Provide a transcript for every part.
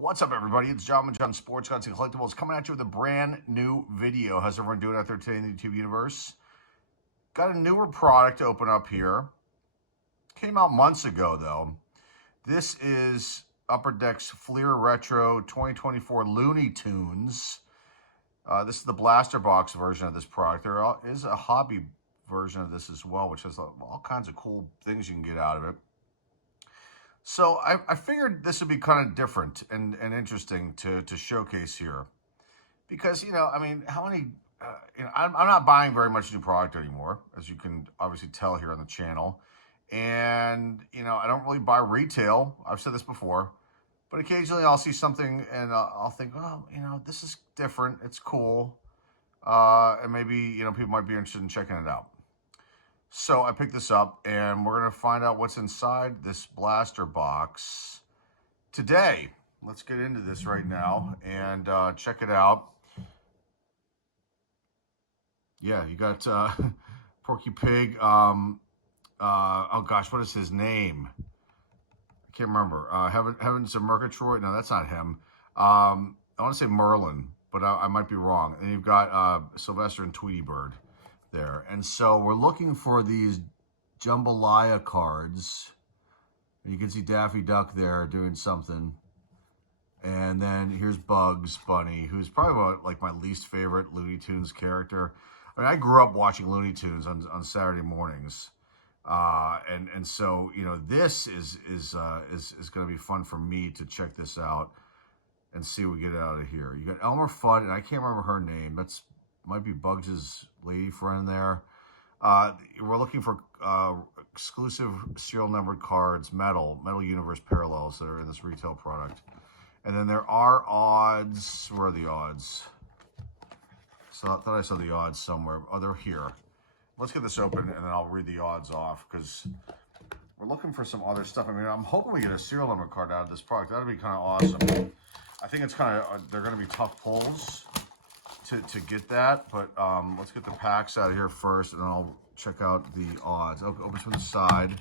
What's up, everybody? It's John with John Sports Cards and Collectibles coming at you with a brand new video. How's everyone doing out there today in the YouTube universe? Got a newer product to open up here. Came out months ago, though. This is Upper Deck's Fleer Retro 2024 Looney Tunes. This is the blaster box version of this product. There is a hobby version of this as well, which has all kinds of cool things you can get out of it. So I figured this would be kind of different and interesting to showcase here. Because, I mean, how many, I'm not buying very much new product anymore, as you can obviously tell here on the channel. And, I don't really buy retail. I've said this before. But occasionally I'll see something and I'll think, oh, this is different. It's cool. And maybe, people might be interested in checking it out. So I picked this up, and we're going to find out what's inside this blaster box today. Let's get into this right now and check it out. Yeah, you got Porky Pig. Oh, gosh, what is his name? I can't remember. Heavens of Murgatroyd? No, that's not him. I want to say Merlin, but I might be wrong. And you've got Sylvester and Tweety Bird there. And so we're looking for these jambalaya cards. And you can see Daffy Duck there doing something. And then here's Bugs Bunny, who's probably like my least favorite Looney Tunes character. I mean, I grew up watching Looney Tunes on Saturday mornings. And so, this is going to be fun for me to check this out and see what we get out of here. You got Elmer Fudd, and I can't remember her name. Might be Bugs' lady friend there. We're looking for exclusive serial numbered cards, metal universe parallels that are in this retail product. And then there are odds. Where are the odds? So I thought I saw the odds somewhere. Oh, they're here. Let's get this open, and then I'll read the odds off, because we're looking for some other stuff. I mean, I'm hoping we get a serial number card out of this product. That would be kind of awesome. I think it's kind of, they're going to be tough pulls to get that, but let's get the packs out of here first, and then I'll check out the odds. Open from the side,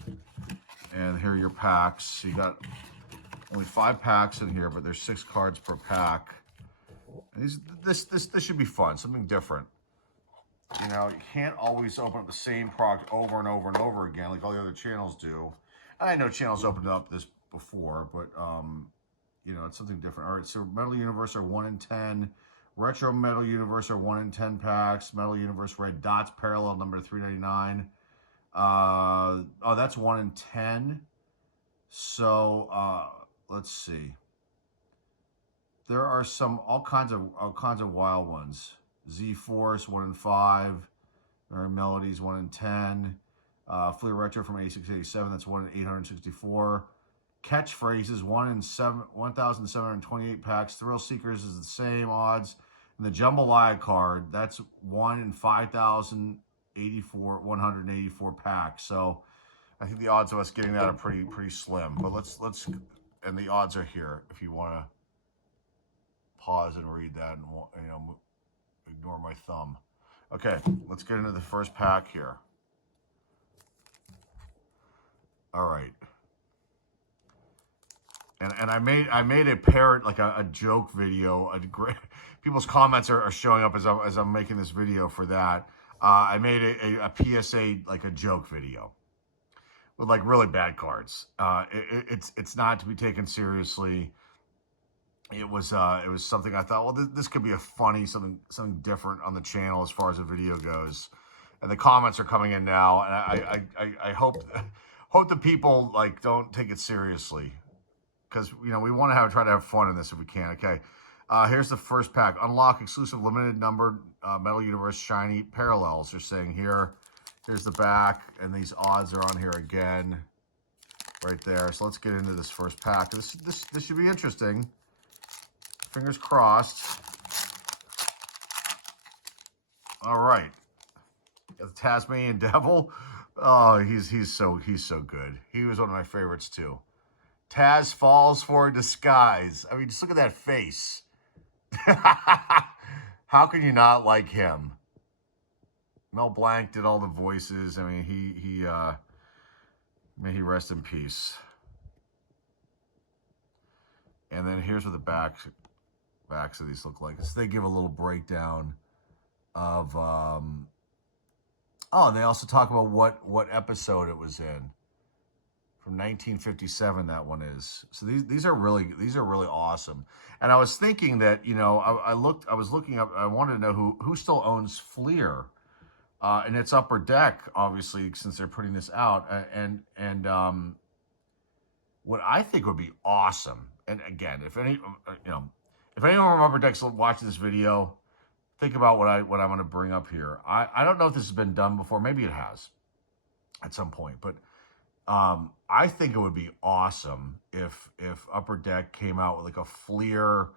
and here are your packs. So you got only 5 packs in here, but there's 6 cards per pack. And this should be fun, something different. You can't always open up the same product over and over and over again like all the other channels do. And I know channels opened up this before, but it's something different. All right, so Metal Universe are 1 in 10. Retro Metal Universe are 1 in 10 packs. Metal Universe Red Dots Parallel number 399. Oh, that's 1 in 10. So let's see. There are all kinds of wild ones. Z-Force 1 in 5. There are Melodies 1 in 10. Fleer Retro from 8687. That's 1 in 864. Catchphrases 1 in 1,728 packs. Thrill Seekers is the same odds. And the Jambalaya card, that's 1 in 184 packs. So I think the odds of us getting that are pretty slim. But let's and the odds are here if you want to pause and read that and ignore my thumb. Okay, let's get into the first pack here. All right. And I made a parrot, like a joke video. People's comments are showing up as I'm making this video for that. I made a PSA, like a joke video with like really bad cards. It's not to be taken seriously. It was something I thought, well, this could be a funny, something different on the channel as far as the video goes. And the comments are coming in now, and I hope the people don't take it seriously. Because, we want to try to have fun in this if we can. Okay, here's the first pack. Unlock exclusive limited numbered Metal Universe Shiny Parallels. They're saying here. Here's the back, and these odds are on here again. Right there. So let's get into this first pack. This should be interesting. Fingers crossed. All right. Got the Tasmanian Devil. Oh, he's so good. He was one of my favorites, too. Taz falls for a disguise. I mean, just look at that face. How can you not like him? Mel Blanc did all the voices. I mean, may he rest in peace. And then here's what the backs of these look like. So they give a little breakdown of and they also talk about what episode it was in. From 1957, that one is. So these are really awesome. And I was thinking that, you know, I was looking up, I wanted to know who still owns Fleer. And it's Upper Deck, obviously, since they're putting this out. And what I think would be awesome, and again, if anyone from Upper Deck's watching this video, think about what I'm going to bring up here. I don't know if this has been done before. Maybe it has at some point, but I think it would be awesome if Upper Deck came out with like a Fleer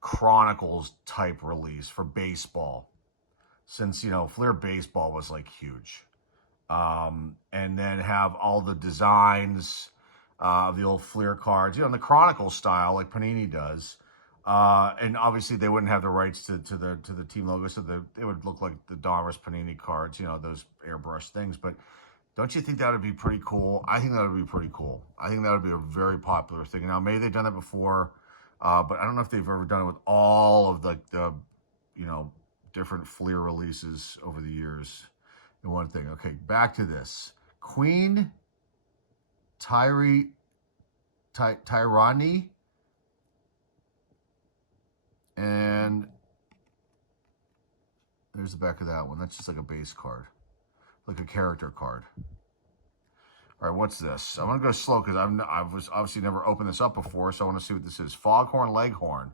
Chronicles type release for baseball, since, you know, Fleer baseball was like huge, and then have all the designs of the old Fleer cards, you know, in the Chronicle style like Panini does. And obviously they wouldn't have the rights to the team logo, so it would look like the Donruss Panini cards, you know, those airbrush things. But don't you think that would be pretty cool? I think that would be pretty cool. I think that would be a very popular thing. Now, maybe they've done that before, but I don't know if they've ever done it with all of the you know, different Fleer releases over the years in one thing. Okay, back to this. Queen Tyrani. And there's the back of that one. That's just like a base card, like a character card. All right, what's this? I'm going to go slow because I've obviously never opened this up before, so I want to see what this is. Foghorn Leghorn.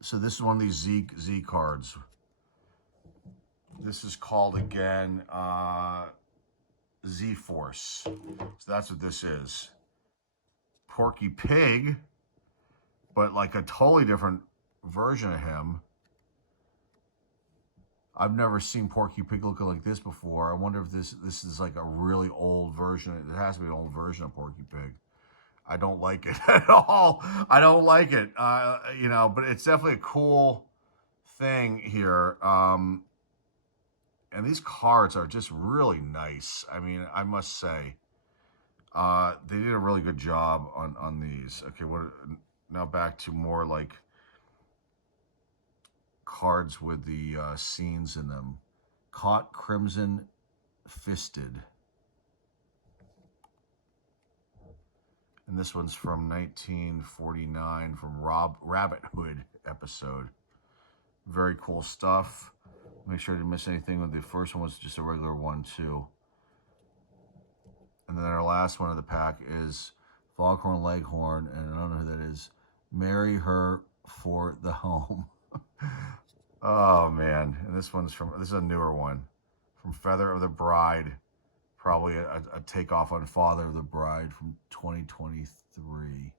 So this is one of these Z cards. This is called, again, Z-Force. So that's what this is. Porky Pig, but like a totally different version of him. I've never seen Porky Pig look like this before. I wonder if this is like a really old version. It has to be an old version of Porky Pig. I don't like it at all. I don't like it, you know, but it's definitely a cool thing here. And these cards are just really nice. I mean, I must say, they did a really good job on these. Okay, now back to more like cards with the scenes in them. Caught Crimson Fisted. And this one's from 1949 from Rabbit Hood episode. Very cool stuff. Make sure I didn't miss anything. The first one was just a regular one too. And then our last one of the pack is Foghorn Leghorn, and I don't know who that is. Marry Her for the Home. Oh man, and this is a newer one, from Feather of the Bride, probably a takeoff on Father of the Bride from 2023.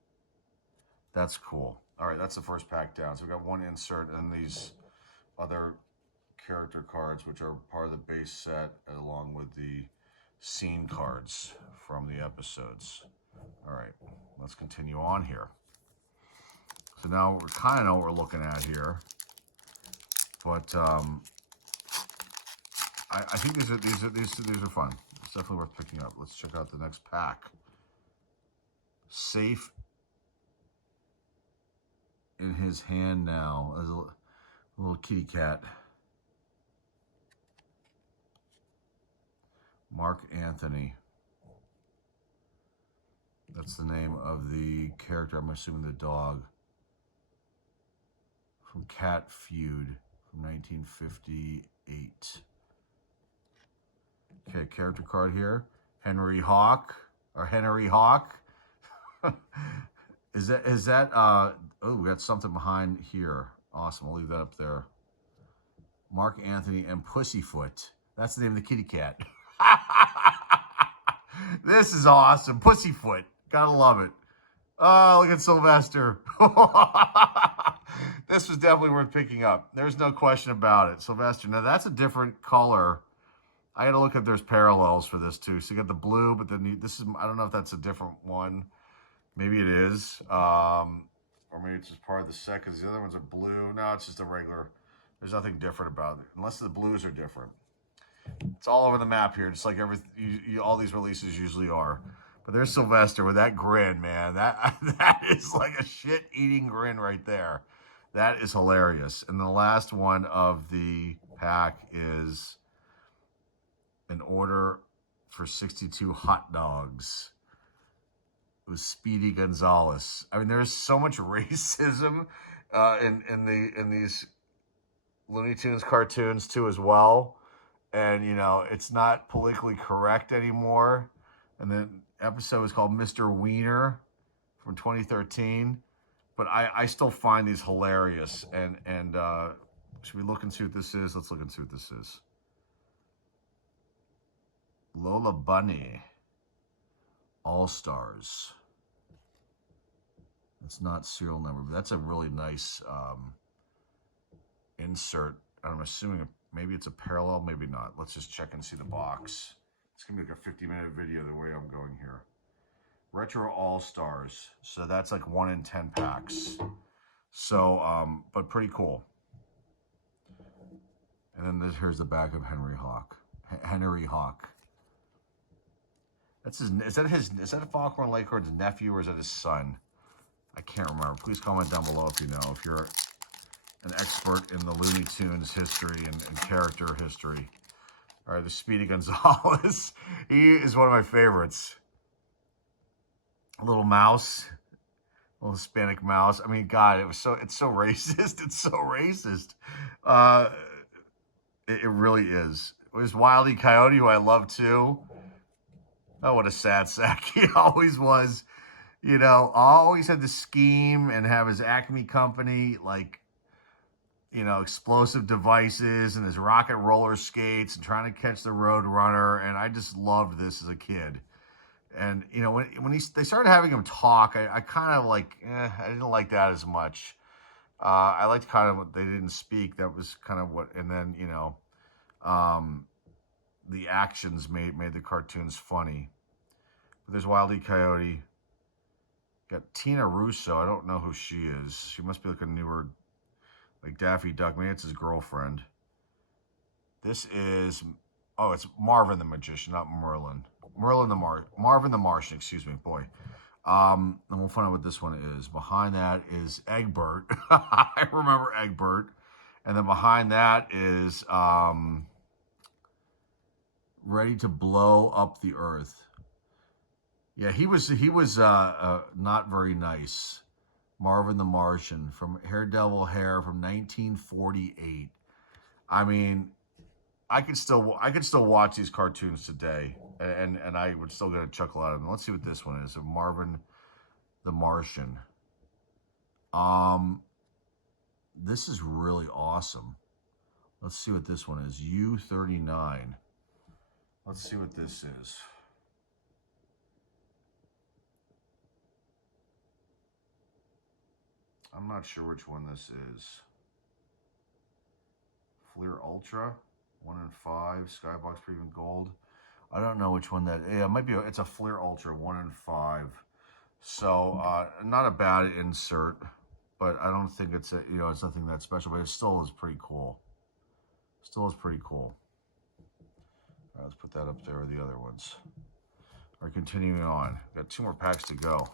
That's cool. All right, that's the first pack down. So we've got one insert and these other character cards, which are part of the base set, along with the scene cards from the episodes. All right, let's continue on here. So now we kind of know what we're looking at here, but I think these are fun. It's definitely worth picking up. Let's check out the next pack. Safe in his hand now, as a little kitty cat. Mark Anthony. That's the name of the character. I'm assuming the dog. From Cat Feud from 1958. Okay, character card here. Henry Hawk. Is that oh, we got something behind here. Awesome. I'll leave that up there. Mark Anthony and Pussyfoot. That's the name of the kitty cat. This is awesome. Pussyfoot. Gotta love it. Oh, look at Sylvester. This was definitely worth picking up. There's no question about it. Sylvester. Now, that's a different color. I got to look if there's parallels for this, too. So you got the blue, but then this is, I don't know if that's a different one. Maybe it is. Or maybe it's just part of the set, because the other ones are blue. No, it's just a regular. There's nothing different about it, unless the blues are different. It's all over the map here, just like all these releases usually are. But there's Sylvester with that grin, man. That that is like a shit-eating grin right there. That is hilarious. And the last one of the pack is an order for 62 hot dogs. It was Speedy Gonzalez. I mean, there's so much racism in these Looney Tunes cartoons too, as well. And it's not politically correct anymore. And the episode was called Mr. Wiener from 2013. But I still find these hilarious. And should we look and see what this is? Let's look and see what this is. Lola Bunny All Stars. It's not serial number, but that's a really nice insert. I'm assuming maybe it's a parallel, maybe not. Let's just check and see the box. It's gonna be like a 50-minute video the way I'm going here. Retro All Stars. So that's like 1 in 10 packs. So, but pretty cool. And then here's the back of Henry Hawk. Henry Hawk. That's his. Is that Foghorn Leghorn's nephew or is that his son? I can't remember. Please comment down below if you know. If you're an expert in the Looney Tunes history and character history. All right, the Speedy Gonzalez. He is one of my favorites. A little mouse, a little Hispanic mouse. I mean, God, it's so racist. It's so racist. It really is. It was Wile E. Coyote, who I love too. Oh, what a sad sack he always was. Always had to scheme and have his Acme company, like, explosive devices and his rocket roller skates and trying to catch the Road Runner. And I just loved this as a kid. And, when they started having him talk, I kind of like, I didn't like that as much. I liked kind of what they didn't speak. That was kind of what, and then, the actions made the cartoons funny. But there's Wile E. Coyote. Got Tina Russo. I don't know who she is. She must be like a newer, like Daffy Duck. Maybe it's his girlfriend. This is, it's Marvin the Magician, not Merlin. Marvin the Martian, excuse me, boy. And we'll find out what this one is. Behind that is Egbert. I remember Egbert. And then behind that is Ready to Blow Up the Earth. Yeah, he was not very nice. Marvin the Martian from Haredevil Hair from 1948. I mean, I could still watch these cartoons today, and I would still get a chuckle out of them. Let's see what this one is. Marvin the Martian. This is really awesome. Let's see what this one is. U39. Let's see what this is. I'm not sure which one this is. Fleer Ultra, 1 in 5. Skybox Premium Gold. I don't know which one that. Yeah, it might be. It's a Fleer Ultra, 1 in 5. So not a bad insert, but I don't think it's it's nothing that special. But it still is pretty cool. Still is pretty cool. All right, let's put that up there with the other ones. All right, continuing on. Got 2 more packs to go.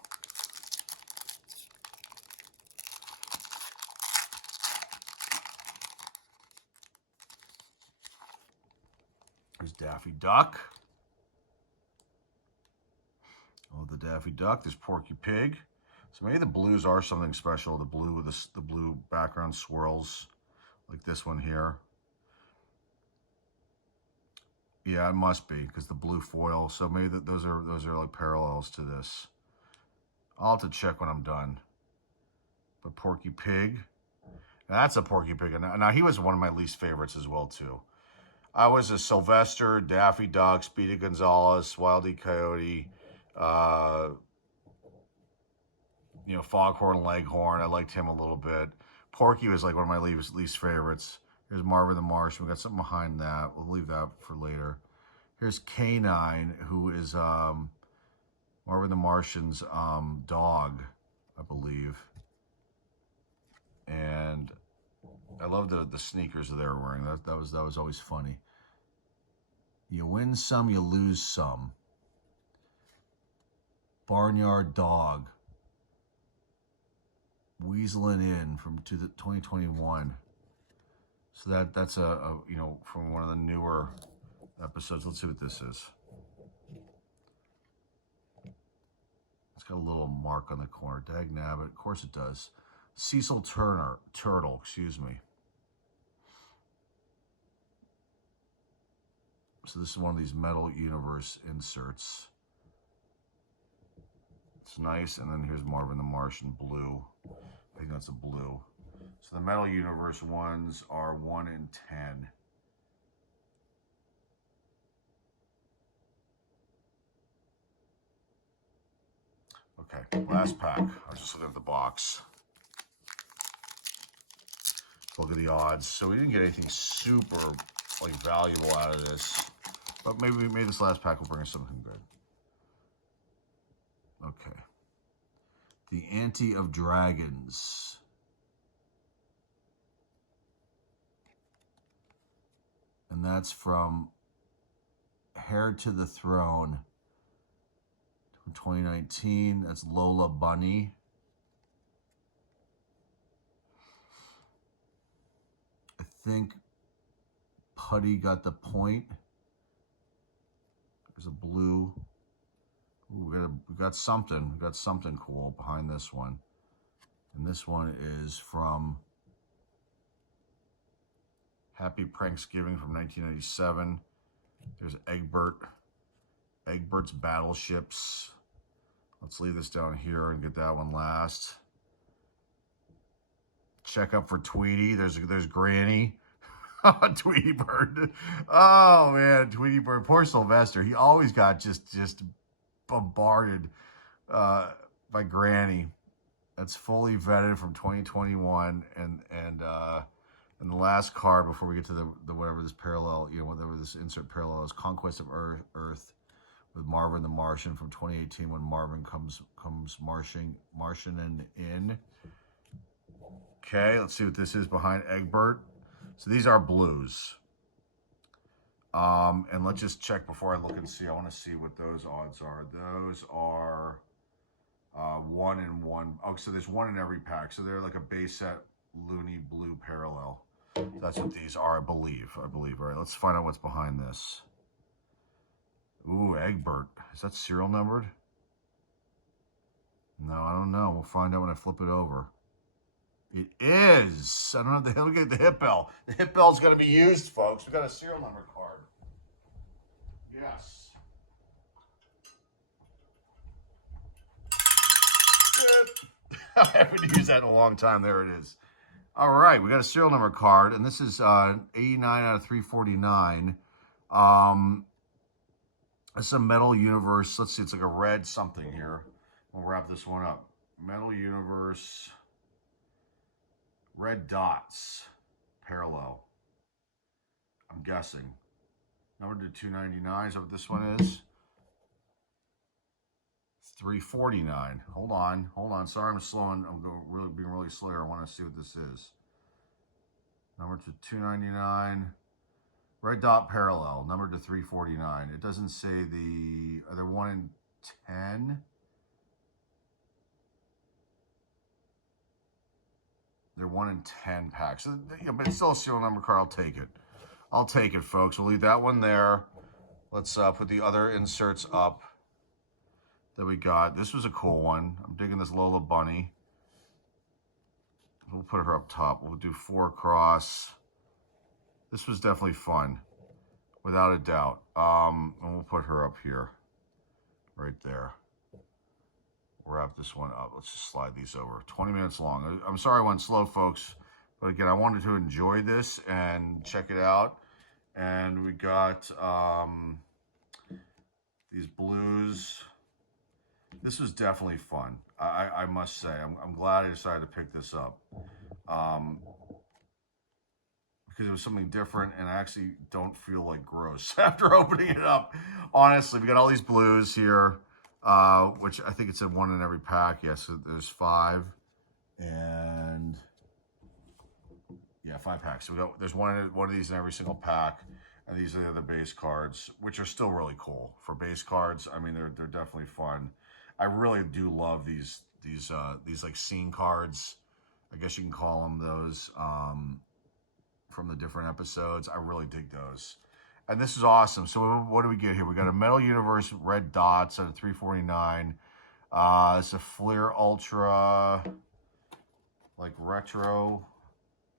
There's Daffy Duck. Oh, the Daffy Duck. There's Porky Pig. So maybe the blues are something special. The blue with the blue background swirls, like this one here. Yeah, it must be because the blue foil. So maybe those are like parallels to this. I'll have to check when I'm done. But Porky Pig. Now that's a Porky Pig. Now he was one of my least favorites as well too. I was a Sylvester, Daffy Duck, Speedy Gonzalez, Wile E. Coyote, Foghorn Leghorn. I liked him a little bit. Porky was like one of my least favorites. Here's Marvin the Martian. We got something behind that. We'll leave that for later. Here's K9, who is Marvin the Martian's dog, I believe. And I love the sneakers that they were wearing. That was always funny. You win some, you lose some. Barnyard Dog. Weaseling in from 2021. So that's a you know, from one of the newer episodes. Let's see what this is. It's got a little mark on the corner. Dag nabbit. Of course it does. Cecil Turtle, excuse me. So this is one of these Metal Universe inserts. It's nice. And then here's Marvin the Martian blue. I think that's a blue. So the Metal Universe ones are 1 in 10. Okay, last pack. I was just looking at the box. Look at the odds. So we didn't get anything super like valuable out of this, but maybe this last pack will bring us something good. Okay. The Ante of Dragons. And that's from Heir to the Throne. 2019, that's Lola Bunny. I think Putty got the point. There's a blue. Ooh, we got something. We got something cool behind this one. And this one is from Happy Pranksgiving from 1997. There's Egbert. Egbert's Battleships. Let's leave this down here and get that one last. Check up for Tweety. There's Granny. Tweety Bird. Oh man, Tweety Bird. Poor Sylvester. He always got just bombarded by Granny. That's fully vetted from 2021, and the last card before we get to the whatever this parallel, you know, whatever this insert parallel is, Conquest of Earth. With Marvin the Martian from 2018, when Marvin comes Martianing in. Okay, let's see what this is behind Egbert. So these are blues. And let's just check before I look and see. I want to see what those odds are. Those are 1 in 1. Oh, so there's 1 in every pack. So they're like a base set Looney blue parallel. So that's what these are, I believe. All right, let's find out what's behind this. Ooh, Egbert. Is that serial numbered? No, I don't know. We'll find out when I flip it over. It is. I don't know. Look at the hip bell. The hip bell's going to be used, folks. We got a serial number card. Yes. I haven't used that in a long time. There it is. All right, we got a serial number card, and this is 89 out of 349. It's a Metal Universe. Let's see, it's like a red something here. We'll wrap this one up. Metal Universe, red dots, parallel. I'm guessing. Number to 299, is that what this one is? 349. Hold on. Sorry, I'm being really slow here. I want to see what this is. Number to 299. Red dot parallel, number to 349. It doesn't say are there 1 in 10? They're 1 in 10 packs. So, you know, but it's still a serial number card. I'll take it, folks. We'll leave that one there. Let's put the other inserts up that we got. This was a cool one. I'm digging this Lola Bunny. We'll put her up top. We'll do 4 across. This was definitely fun, without a doubt. And we'll put her up here, right there. We'll wrap this one up. Let's just slide these over. 20 minutes long. I'm sorry I went slow, folks. But again, I wanted to enjoy this and check it out. And we got these blues. This was definitely fun. I must say. I'm glad I decided to pick this up. Because it was something different, and I actually don't feel like gross after opening it up. Honestly, we got all these blues here, which I think it's in 1 in every pack. Yes, so there's 5, and yeah, 5 packs. So there's one of these in every single pack, and And these are the other base cards, which are still really cool for base cards. I mean, they're definitely fun. I really do love these like scene cards. I guess you can call them those from the different episodes. I really dig those. And this is awesome. So what do we get here? We got a Metal Universe red dots at a 349. It's a Fleer Ultra, like retro.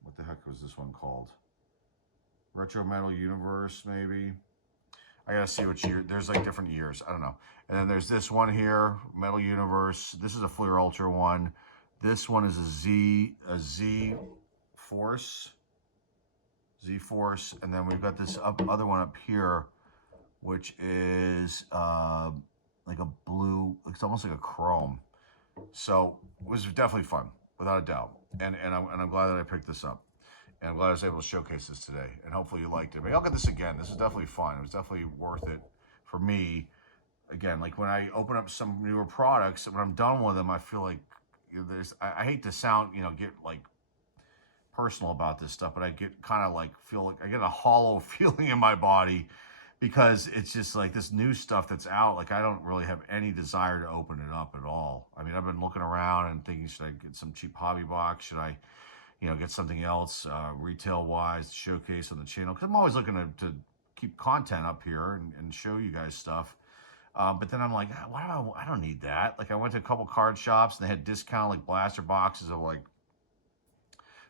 What the heck was this one called? Retro Metal Universe, maybe. I gotta see what year. There's like different years. I don't know. And then there's this one here, Metal Universe. This is a Fleer Ultra one. This one is a Z Force. Z-Force, and then we've got this other one up here, which is like a blue, it's almost like a chrome. So it was definitely fun, without a doubt. And I'm glad that I picked this up. And I'm glad I was able to showcase this today. And hopefully you liked it. Maybe I'll get this again. This is definitely fun. It was definitely worth it for me. Again, like when I open up some newer products, when I'm done with them, I feel like I hate to sound, get like personal about this stuff, but I get kind of like I get a hollow feeling in my body because it's just like this new stuff that's out. Like I don't really have any desire to open it up at all. I mean, I've been looking around and thinking, should I get some cheap hobby box? Should I, get something else retail wise to showcase on the channel? Because I'm always looking to keep content up here and show you guys stuff. But then I'm like, I don't need that. Like I went to a couple card shops and they had discount like blaster boxes of like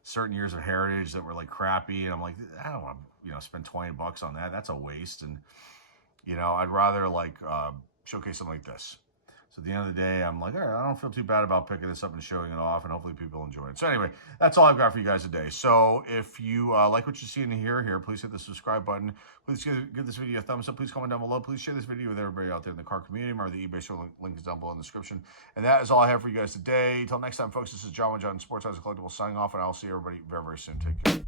certain years of heritage that were like crappy, and I'm like, I don't want to spend $20 on that. That's a waste. And I'd rather like showcase something like this. So at the end of the day, I'm like, all right, I don't feel too bad about picking this up and showing it off, and hopefully people enjoy it. So anyway, that's all I've got for you guys today. So if you like what you see in here, please hit the subscribe button. Please give this video a thumbs up. Please comment down below. Please share this video with everybody out there in the car community. Remember, the eBay store link is down below in the description. And that is all I have for you guys today. Until next time, folks, this is John with John Sports House Collectibles signing off, and I'll see everybody very, very soon. Take care.